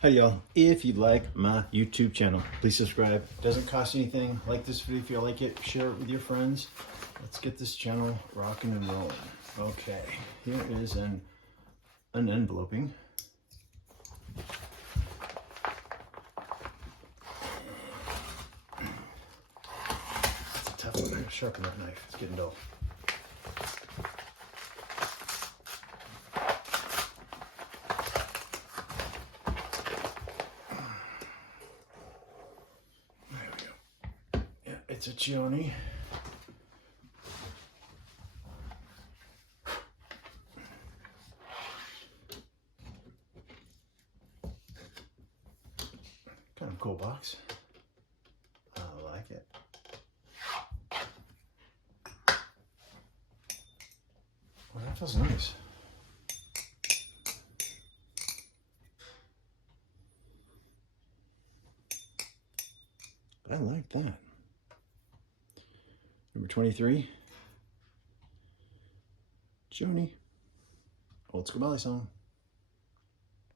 Hi y'all, if you like my YouTube channel, please subscribe. Doesn't cost anything. Like this video if you like it, share it with your friends. Let's get this channel rocking and rolling. Okay, here is an enveloping. It's a tough one. I gotta sharpen that knife. It's getting dull. It's a Chioni. Kind of cool box. I like it. Well, that feels nice. I like that. Number 23, Chioni, Old School Balisong.